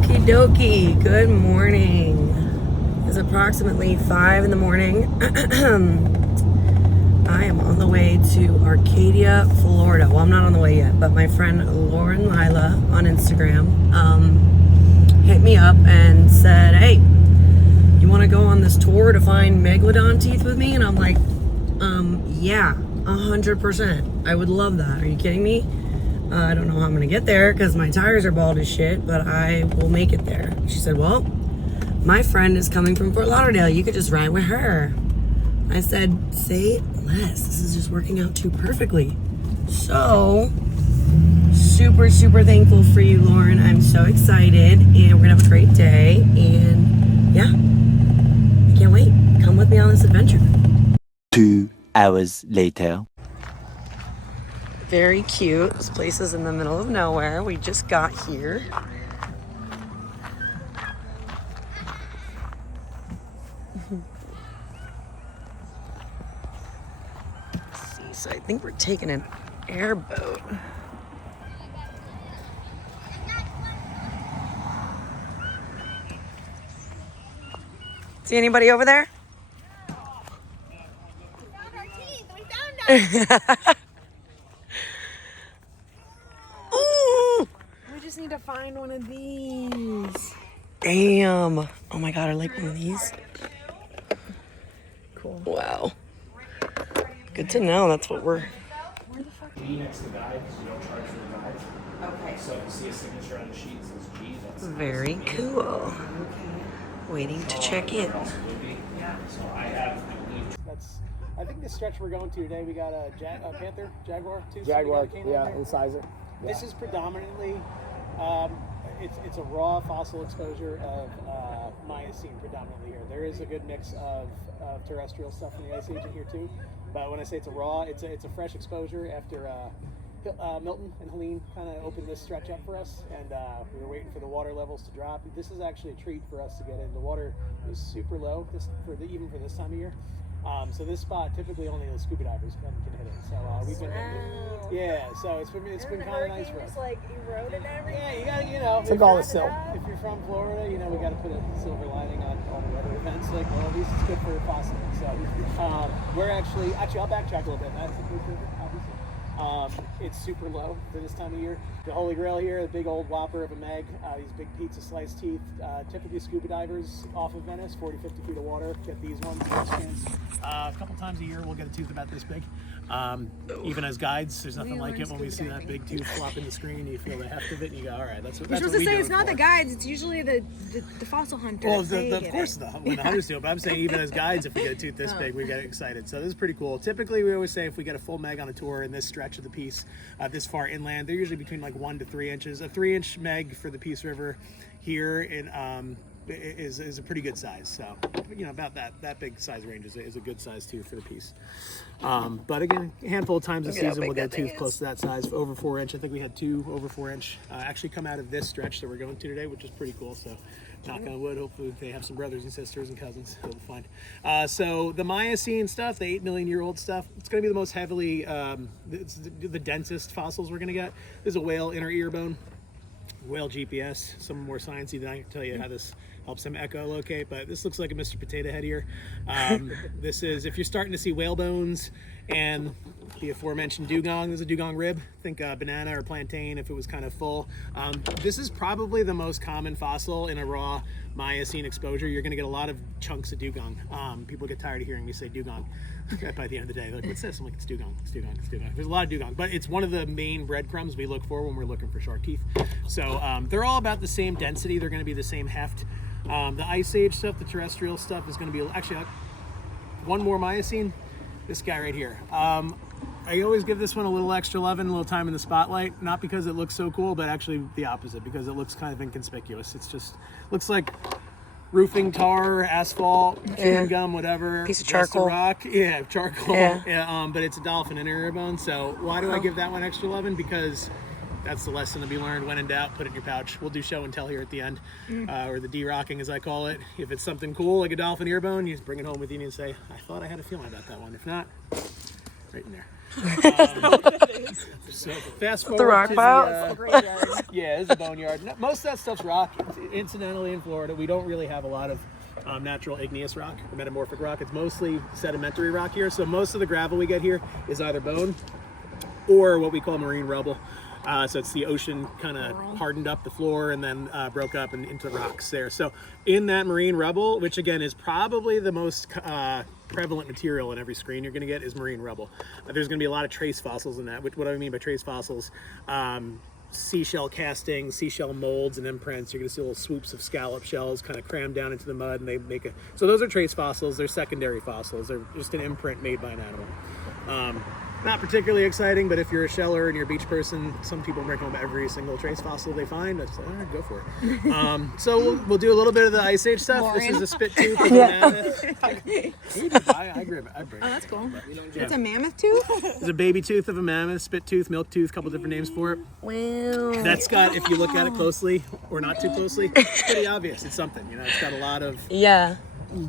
Okie dokie, good morning. It's approximately 5 in the morning. I am on the way to Arcadia, Florida. Well, I'm not on the way yet, but my friend Lauren Lila on Instagram hit me up and said, hey, you want to go on this tour to find Megalodon teeth with me? And I'm like, yeah, 100%. I would love that. Are you kidding me? I don't know how I'm going to get there because my tires are bald as shit, but I will make it there. She said, well, my friend is coming from Fort Lauderdale. You could just ride with her. I said, say less. This is just working out too perfectly. So, super, super thankful for you, Lauren. I'm so excited, and we're going to have a great day. And yeah, I can't wait. Come with me on this adventure. 2 hours later. Very cute. This place is in the middle of nowhere. We just got here. Let's see, so I think we're taking an airboat. See anybody over there? We found our teeth. We found them. Ooh! We just need to find one of these. Damn. Oh my god, I like one of these. Cool. Wow. Good to know. That's what we're... Where the fuck? G next to the guide because you don't charge for the guide. Okay. So if you see a signature on the sheet that says G, that's Very cool. Waiting to check in. So I have, I believe, I think the stretch we're going to today, we got a panther, jaguar too. Jaguar, yeah, incisor. Yeah. This is predominantly, it's a raw fossil exposure of Miocene predominantly here. There is a good mix of terrestrial stuff in the Ice Age in here too. But when I say it's a raw, it's a fresh exposure after Milton and Helene kind of opened this stretch up for us, and we were waiting for the water levels to drop. This is actually a treat for us to get in. The water is super low even for this time of year. So this spot typically only the scuba divers can hit it. So we've been so it's been kind of nice for us. Like eroded everything. Yeah, you gotta Took all the silt. if you're from Florida, we got to put a silver lining on all the weather events. Like, well, at least it's good for fossiling. So we're actually I'll backtrack a little bit. That's obviously. It's super low for this time of year. The Holy Grail here, the big old whopper of a Meg, these big pizza sliced teeth. Typically scuba divers off of Venice, 40, 50 feet of water, get these ones. A couple times a year we'll get a tooth about this big. Even as guides, there's nothing like it when we see that big tooth flop in the screen. You feel the heft of it and you go, all right, that's what You're supposed to we say do it's it not for. the guides, it's usually the fossil hunters. Well, They of get course, it. when the hunters do it, but I'm saying even as guides, if we get a tooth this big, we get excited. So this is pretty cool. Typically, we always say if we get a full Meg on a tour in this stretch of the Peace, this far inland, they're usually between like 1 to 3 inches. A 3-inch Meg for the Peace River here is a pretty good size. So, about that big size range is a good size tooth for the Peace. But again, a handful of times this season we'll get a tooth close to that size, over 4-inch. I think we had 2 over 4-inch actually come out of this stretch that we're going to today, which is pretty cool. So, knock on wood, hopefully they have some brothers and sisters and cousins. They'll be fine. So the Miocene stuff, the 8 million year old stuff, it's going to be the most heavily, it's the densest fossils we're going to get. There's a whale inner ear bone, whale GPS, some more sciencey than I can tell you how this helps them echolocate, but this looks like a Mr. Potato Head here. This is, if you're starting to see whale bones and the aforementioned dugong, there's a dugong rib, think banana or plantain if it was kind of full. This is probably the most common fossil in a raw Miocene exposure. You're going to get a lot of chunks of dugong. People get tired of hearing me say dugong by the end of the day. They're like, what's this? I'm like, it's dugong, it's dugong, it's dugong. There's a lot of dugong, but it's one of the main breadcrumbs we look for when we're looking for shark teeth. So they're all about the same density. They're going to be the same heft. The Ice Age stuff, the terrestrial stuff is going to be, actually, one more Miocene, this guy right here. I always give this one a little extra love and a little time in the spotlight, not because it looks so cool, but actually the opposite, because it looks kind of inconspicuous. It's just, looks like roofing tar, asphalt, chewing gum, whatever. Piece of just a charcoal. rock. Yeah, charcoal. Yeah. But it's a dolphin and ear bone. So why do I give that one extra loving? Because that's the lesson to be learned. When in doubt, put it in your pouch. We'll do show and tell here at the end, or the D-rocking as I call it. If it's something cool like a dolphin ear bone, you just bring it home with you and say, I thought I had a feeling about that one. If not, right in there. So fast forward The rock to pile? yeah, it's a boneyard. Most of that stuff's rock. Incidentally, in Florida, we don't really have a lot of natural igneous rock or metamorphic rock. It's mostly sedimentary rock here. So most of the gravel we get here is either bone or what we call marine rubble. So it's the ocean kind of hardened up the floor and then broke up and into rocks there. So in that marine rubble, which again is probably the most prevalent material in every screen you're going to get, is marine rubble. There's going to be a lot of trace fossils in that. What do I mean by trace fossils? Seashell castings, seashell molds and imprints. You're going to see little swoops of scallop shells kind of crammed down into the mud, and they make a. So those are trace fossils. They're secondary fossils. They're just an imprint made by an animal. Not particularly exciting, but if you're a sheller and you're a beach person, some people bring home every single trace fossil they find. That's like, all right, go for it. So we'll do a little bit of the Ice Age stuff. This is a spit tooth of a mammoth. I bring it. Oh, that's cool. It's a mammoth tooth? It's a baby tooth of a mammoth, spit tooth, milk tooth, couple different names for it. Wow. That's got, if you look at it closely or not too closely, it's pretty obvious. It's something, it's got a lot of Yeah.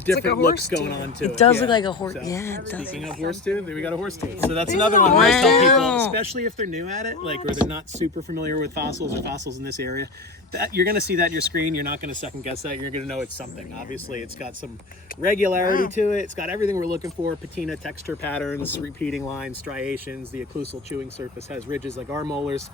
different like a looks horse going on to it. It does Yeah. look like a horse. So, Yeah, it does. Speaking of horse tooth, we got a horse tooth. So that's another one where I tell people, especially if they're new at it, like, or they're not super familiar with fossils or fossils in this area, that you're going to see that in your screen. You're not going to second guess that. You're going to know it's something. Obviously, it's got some regularity to it. It's got everything we're looking for: patina, texture patterns, repeating lines, striations. The occlusal chewing surface has ridges like our molars.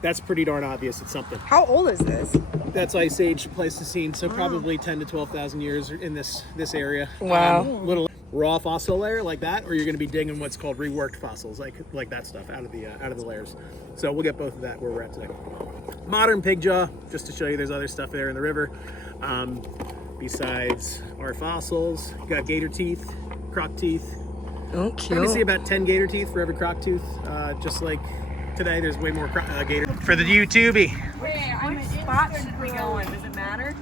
That's pretty darn obvious. It's something. How old is this? That's Ice Age Pleistocene, so probably 10 to 12,000 years in this area. Wow. Little raw fossil layer like that, or you're going to be digging what's called reworked fossils, like that stuff out of the layers. So we'll get both of that where we're at today. Modern pig jaw, just to show you, there's other stuff there in the river. Besides our fossils, you got gator teeth, croc teeth. Oh, Probably see cute. about 10 gator teeth for every croc tooth, just like today, there's way more gator. For the YouTubey. What spot should we go in? Does it matter?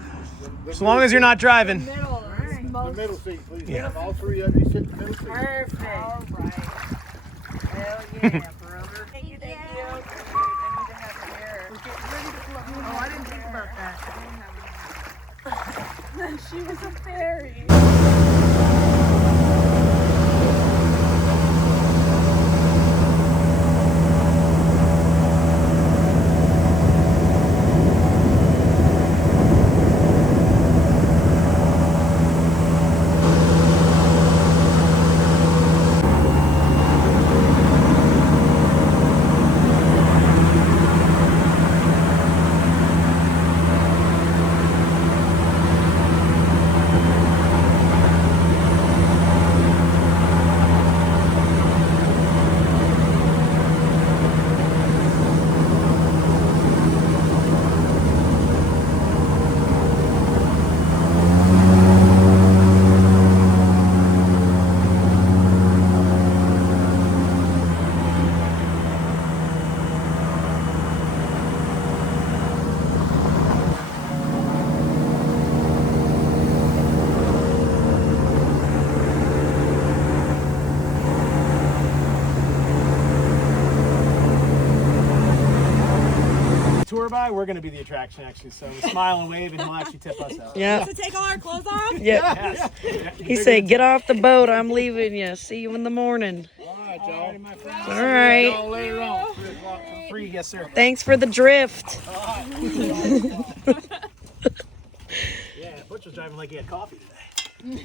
As long as you're not driving. The middle seat, please. Yeah. All three of you sit in the middle seat. Perfect. All right. Hell yeah, brother. Thank you. I need to have a mirror. Oh, I didn't think about that. She was a fairy. Tour by, we're going to be the attraction actually. So smile and wave, and he'll actually tip us out. Yeah. To take all our clothes off? Yeah. Yes. He said, "Get off the boat. I'm leaving you. See you in the morning." All right, y'all. My friend. All right. Y'all later on. 3 o'clock. Free, yes sir. Thanks for the drift. Yeah, Butch was driving like he had coffee today.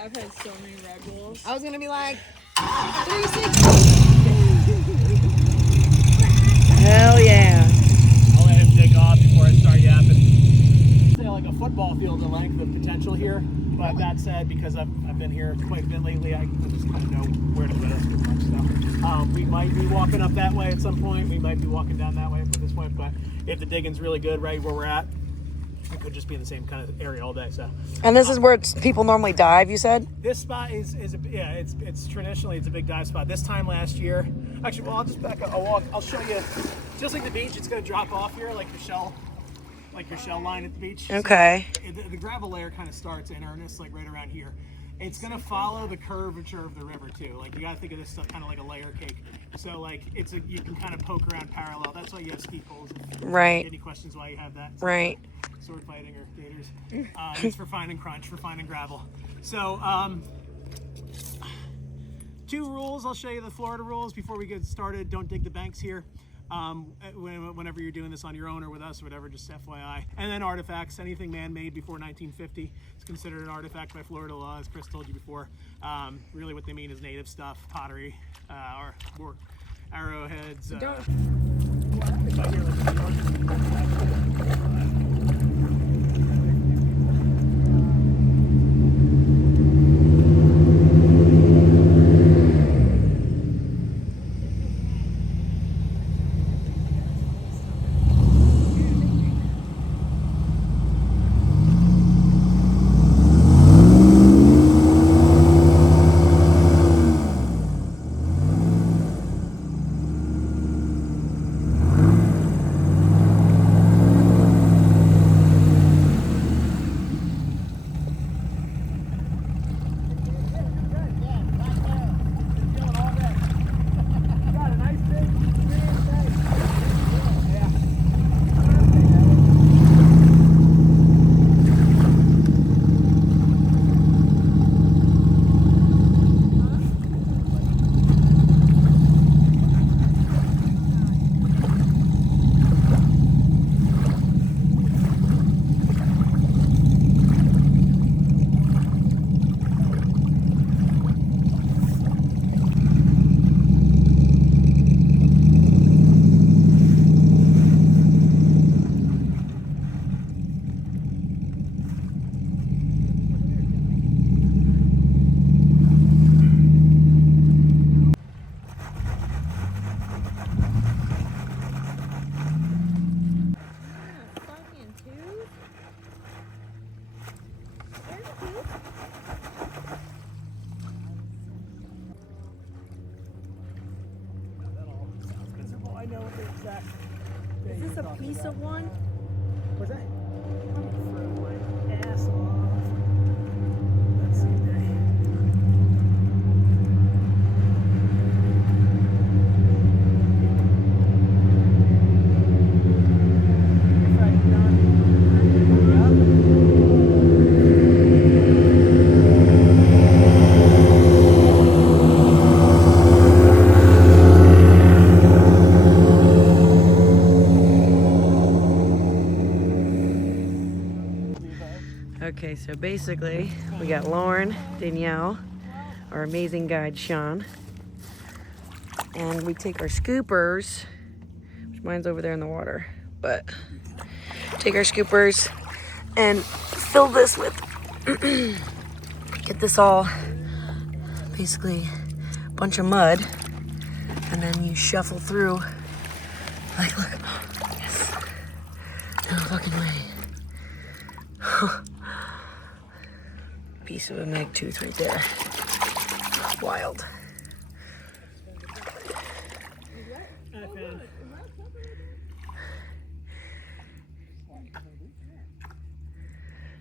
I've had so many Red Bulls. I was gonna be like 360. Hell yeah. I'll let him dig off before I start yapping. Say like a football field in length of potential here, but that said, because I've been here quite a bit lately, I just kind of know where to put us pretty much. So we might be walking up that way at some point. We might be walking down that way at this point, but if the digging's really good right where we're at, we could just be in the same kind of area all day. So And this is where people normally dive, you said? this spot is it's traditionally it's a big dive spot. This time last year, actually, well, I'll just back up. I'll show you. Just like the beach, it's gonna drop off here like your shell line at the beach. Okay. So the gravel layer kind of starts in earnest, like right around here. It's gonna follow the curvature of the river too. Like you gotta think of this stuff kind of like a layer cake. So like you can kind of poke around parallel. That's why you have ski poles. Right. Any questions why you have that? Right. Sword fighting or gators. It's for finding crunch, for finding gravel. So 2 rules. I'll show you the Florida rules before we get started. Don't dig the banks here. Whenever you're doing this on your own or with us or whatever, just FYI. And then artifacts, anything man-made before 1950 is considered an artifact by Florida law, as Chris told you before. Really what they mean is native stuff, pottery, or arrowheads. Is this a piece of one? What's that? Throw my ass off. Let's see there. Okay, so basically we got Lauren, Danielle, our amazing guide Sean, and we take our scoopers, which mine's over there in the water, but take our scoopers and fill this with, get this all basically a bunch of mud, and then you shuffle through, like look, yes, no fucking way. Piece of a Meg Tooth right there. Wild.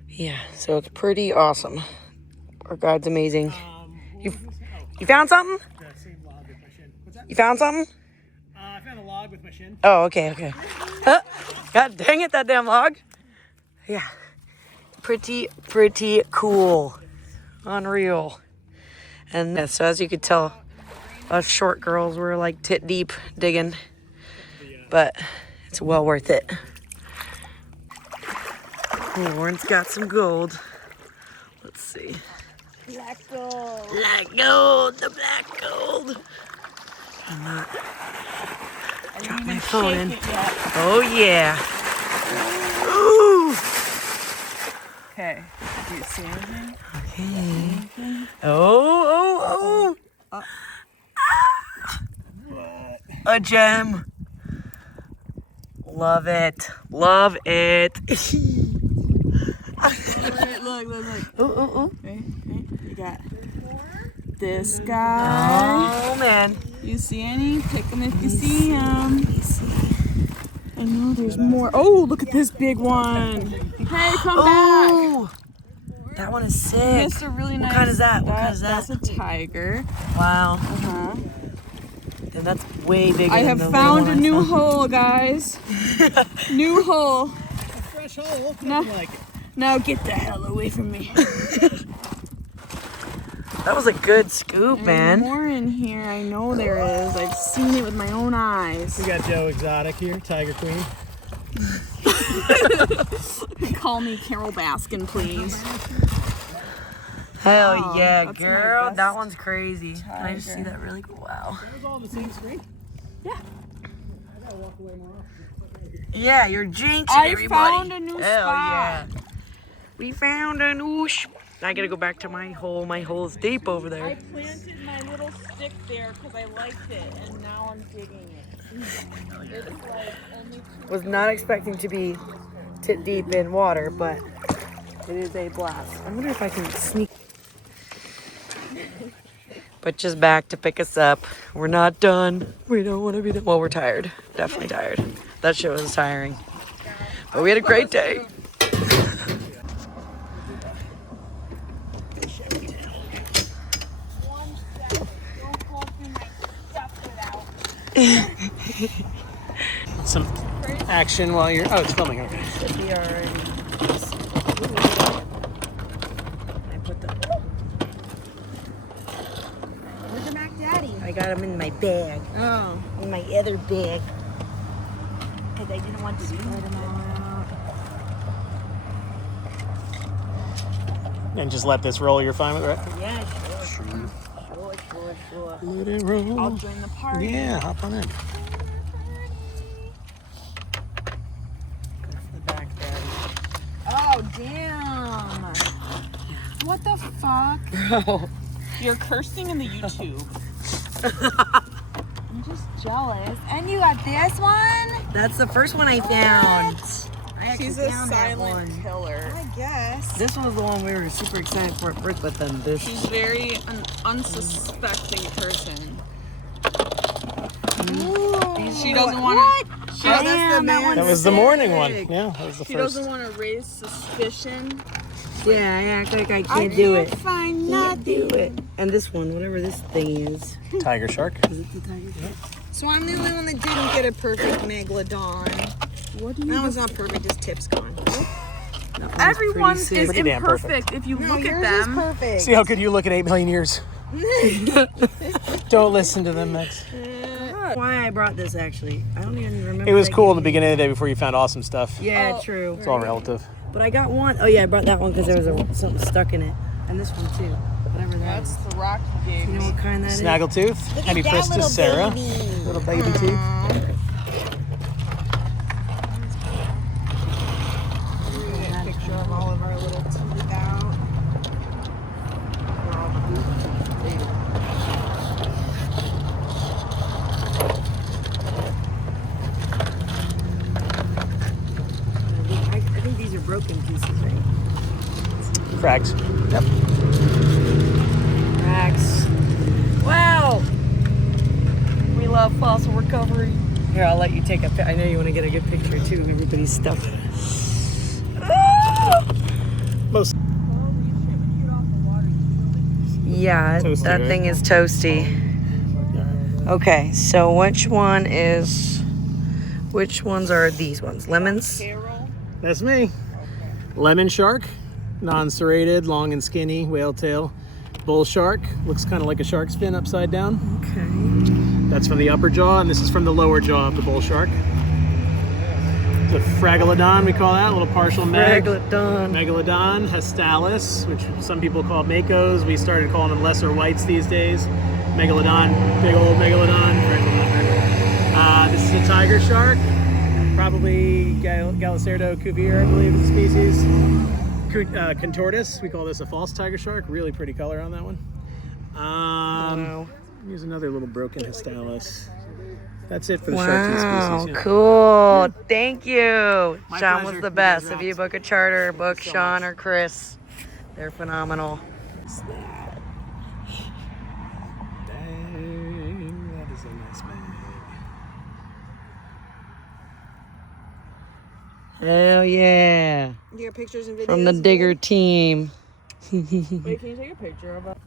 Yeah, so it's pretty awesome. Our guide's amazing. You found something? You found something? I found a log with my shin. Oh, okay. God dang it, that damn log. Yeah. Pretty cool. Unreal. And yeah, so as you could tell, us short girls were like tit deep digging. But it's well worth it. Lauren's got some gold. Let's see. Black gold. Black gold, the black gold. I'm not. Drop my phone in. Oh yeah. Ooh. Okay. Do you see anything? Okay. Oh. A gem. Love it. Look. Oh. Right. You got this guy. Oh man. You see any? Pick them if you see them. I know there's more. Oh, look at this big one. Hey, come back. That one is sick. That's a really nice. What kind is that? That's a tiger. Wow. Uh-huh. And that's way bigger I than have the found a little new one. hole, guys. New hole. Fresh hole. No. Like it. Now get the hell away from me. That was a good scoop, man. More in here. I know there is. I've seen it with my own eyes. We got Joe Exotic here, Tiger Queen. Call me Carol Baskin, please. Hell Wow, yeah, that's my girl. best That one's crazy. Can I just see that really cool? Wow. That was all on the same screen? Yeah. I gotta walk away more often. Yeah, you're jinxing I everybody. found a new Hell spot. yeah. We found a new I gotta go back to my hole. My hole's deep over I there. planted my little stick there because I liked it, and now I'm digging it. It's like only Was not expecting to be tit deep in water, but it is a blast. I wonder if I can sneak. Butch is back to pick us up. We're not done. We don't want to be done. Well, we're tired. Definitely tired. That shit was tiring. But we had a great day. Some action while you're. Oh, it's filming. Okay. Should be already. I put the. Where's the Mac Daddy? I got them in my bag. Oh. In my other bag. Because I didn't want to spread them all out. And just let this roll. You're fine with it, right? Yeah, sure. Sure. Let it roll. I'll join the party. Yeah, hop on in. The back there. Oh, damn. What the fuck? Bro. You're cursing in the YouTube. I'm just jealous. And you got this one? That's the first one I found. I actually She's a found that one. silent killer. I guess. This one was the one we were super excited for at birth, but then this. She's very an unsuspecting person. She doesn't want to. She doesn't. Damn, that one's That was the morning one. sick. Yeah, that was the She first. doesn't want to raise suspicion. Yeah, I act like I can't do it. Find Can't do it. And this one, whatever this thing is. Tiger shark. Is it the tiger? So I'm the only one that didn't get a perfect Megalodon. What do you? That one's not perfect. His tip's gone. Everyone is Pretty damn imperfect. If you look at them. perfect. See how good you look at 8 million years. Don't listen to them, Max. Why I brought this actually? I don't even remember. It was that cool in the game. beginning of the day before you found awesome stuff. Yeah, true. It's all relative. But I got one. Oh yeah, I brought that one because there was something stuck in it, and this one too. Whatever that That's is. the rock you gave You know me. what kind that is? Snaggletooth. Happy Pristis, Sarah. Little baby tooth. Picture of all of our little teeth out. I think these are broken pieces, right? Frags. Yep. Racks. Wow. We love fossil recovery. Here, I'll let you take a I know you want to get a good picture too of everybody's stuff. Most. Yeah, Toasty, that right? thing is toasty. Okay, so which ones are these ones? Lemons? Carol. That's me. Lemon shark. Non-serrated, long and skinny, whale tail. Bull shark. Looks kind of like a shark's fin upside down. Okay. That's from the upper jaw, and this is from the lower jaw of the bull shark. The Fragalodon, we call that, a little partial meg. Megalodon. Megalodon, Hastalis, which some people call makos. We started calling them lesser whites these days. Megalodon, big old Megalodon. This is a tiger shark, probably Galacerdo cuvier, I believe is the species. Contortus, we call this a false tiger shark. Really pretty color on that one. Wow. Here's another little broken Hastalis. That's it for the shark tooth species. Yeah. Cool. Thank you. My Sean pleasure. was the You best. guys If you rocked. book a charter, book so Sean much. or Chris. They're phenomenal. Dang, that is a nice bag. Hell yeah. You got pictures and videos? From the digger team. Wait, can you take a picture of it?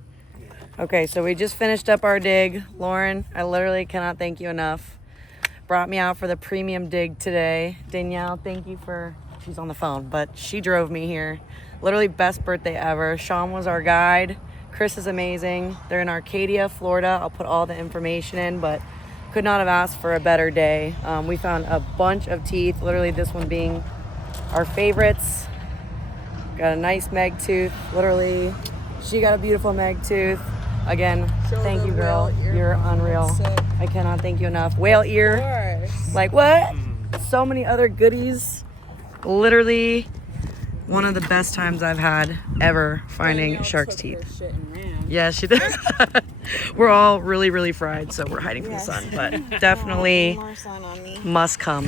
Okay, so we just finished up our dig. Lauren, I literally cannot thank you enough. Brought me out for the premium dig today. Danielle, thank you for, she's on the phone, but she drove me here. Literally best birthday ever. Sean was our guide. Chris is amazing. They're in Arcadia, Florida. I'll put all the information in, but could not have asked for a better day. We found a bunch of teeth, literally this one being our favorites. Got a nice Meg Tooth, literally. She got a beautiful Meg Tooth. Again, thank you, girl. You're unreal. I cannot thank you enough. Whale ear. Like what? So many other goodies. Literally one of the best times I've had ever finding shark's teeth. Yeah, she did. We're all really, really fried, so we're hiding from the sun, but definitely must come.